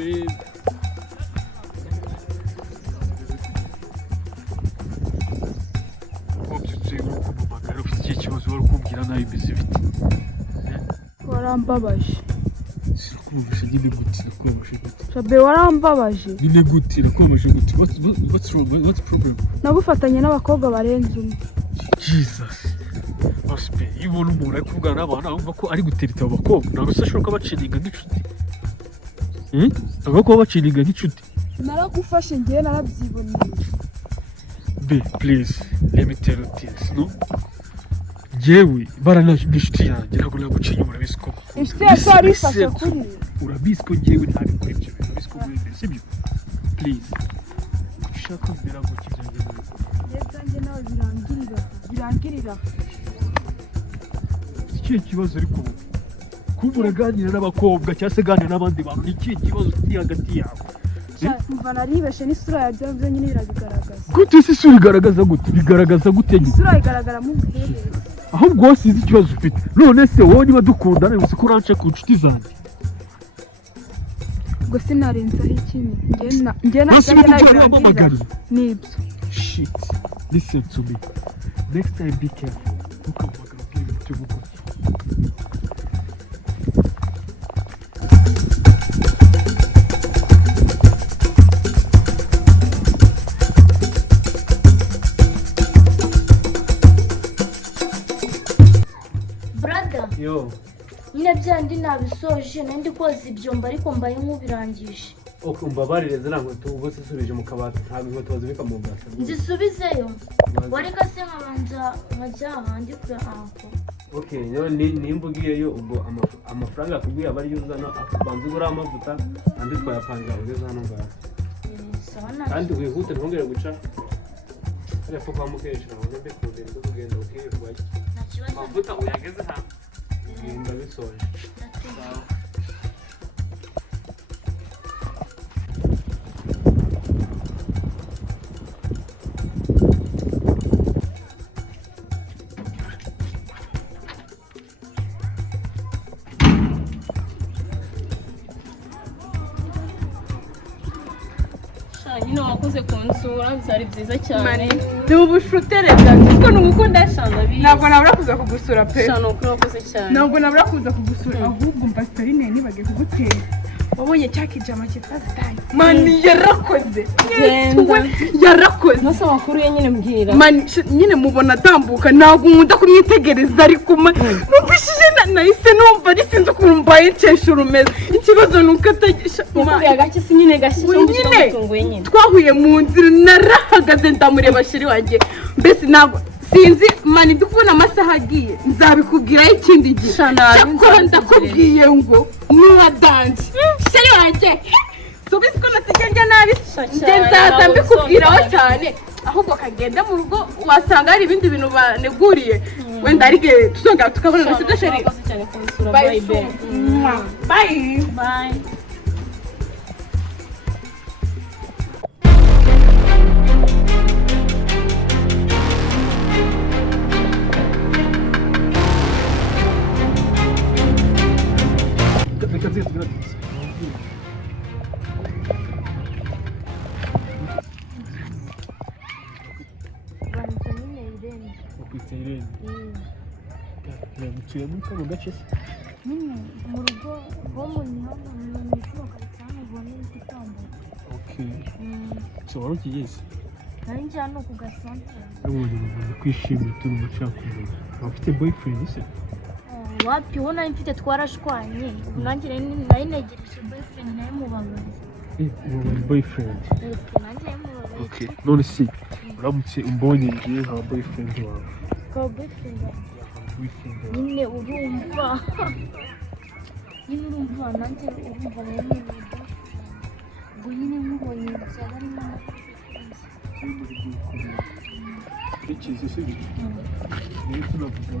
babe. Ufite ikibazo wari kumbwira nawe imeze bite? Warambabaje. Sikubabaje nyine gute? Nakubabaje gute? Shabe warambabaje. Nyine gute? Nakubabaje gute? What's wrong? What's the problem? Nagufatanye n'abakobwa barenze umwe. Jesus. Ospe, iyo ubona umuntu ari kuvugana n'abantu wumva ko ari gutereta abo bakobwa, ntabwo se ashobora kuba baciringa nk'inshuti. Ntabwo kuba baciringa nk'inshuti. Naragufashe ngewe narabyiboneye. Be, please, let me tell you this, no? Jewe, baranaje inshuti yanjye, ntabwo naguciye inyuma urabizi ko. Inshuti yacu arifashe kuri. Urabizi ko jewe ntabwo nkora ibyo bintu, urabizi ko wemeye, sibyo? Please. Ushaka mbera gukiza njye nawe. Yezanjye nawe birangirira. Ikihe kibazo ariko kuba uraganira n'abakobwa cyangwa se ganira n'abandi bantu ni ikihe kibazo kiri hagati yawe? Mva naribeshe n'isura yawe byo nyine birabigaragaza. Gute se isura igaragaza gute? Bigaragaza gute nyine? Isura igaragara mu bwiherero. Ahubwo wose izi ikibazo ufite. None se wowe niba dukundana uzi ko uranca ku nshuti zanjye. Ubwo sinarenzaho ikindi. Njye nawe nibyo. Shit. Listen to me. Next time be careful. Ntukamagara ubwire ibintu byo gukora. Yo. Nyine byandi nabisoje nandi koza ibyomba ariko mbaye nk'ubirangije. Umbabarire ntabwo tubose subije mu kabati ntabwo inkweto bazibika mu bwatsi. Nzisubizeyo. Wareka se nkabanza nkajya ahandi kuri anko. Okay, nimba ugiyeyo ubwo amafaranga yakubwiye aba ari yuzana akubanza ugura amavuta andi twayapanga ugeze hano ngaho. Kandi wihute ntongere guca. Ariko kwa mukesha nabone mbe kundenda kugenda ukiyirwaye. Amavuta uyageze hano. Ngenda bisoje. Nyine wakoze kunsura byari byiza cyane. Ni ubushutere bwanjye kuko nugukunda Shana bizi. ntabwo nabura kuza kugusura pe. Shana wakoze cyane. Ntabwo nabura kuza kugusura ahubwo mva Filime nibage kugutera. Wabonye cyakijama cyitwa Zidane. Mani yarakoze. Yarakoze. Nasa makuru ye nyine mbwira. Mani nyine mubona tambuka ntabwo nkunda kumwitegereza ariko nubishije nahise numva risinze kumbaye cyeshuru meza. Ikibazo nuko atagisha. Mukuru gake si nyine gashisha mutunguye nyine. Twahuye mu nzira narahagaze ndamureba shiri wanjye. Mbese ntabwo sinzi mani ndikubona amasaha agiye nzabikubwiraho ikindi gihe. Cyakora ndakubwiye ngo nuwa dance sheri wanjye subize ko nategenge nabi nzaza mbikubwiraho cyane ahubwo kagenda mu rugo wasanga hari ibindi bintu baneguriye wenda arige tuzongera tukabona sibyo sheri. Bye bye bye. Mutuye muri kano gace se? Mu rugo ho mu nyama mu mifuka cyane ubona igitambo. Okay. So wari ukigeze? Nari njya no ku gasantere. Ubu kwishimira turi mu cyakumwe. Afite boyfriend se? Wapi ubona mfite twarashwanye. Nanjye nari negereje boyfriend naye mubabaye. Ubu boyfriend. Nanjye mubabaye. Okay. None se uramutse umbonye ngiye nka boyfriend wawe. Ko boyfriend nyine urumva nanjye urumva rero ngo nyine nkubonye byaba ari ikizi se rero tunavuga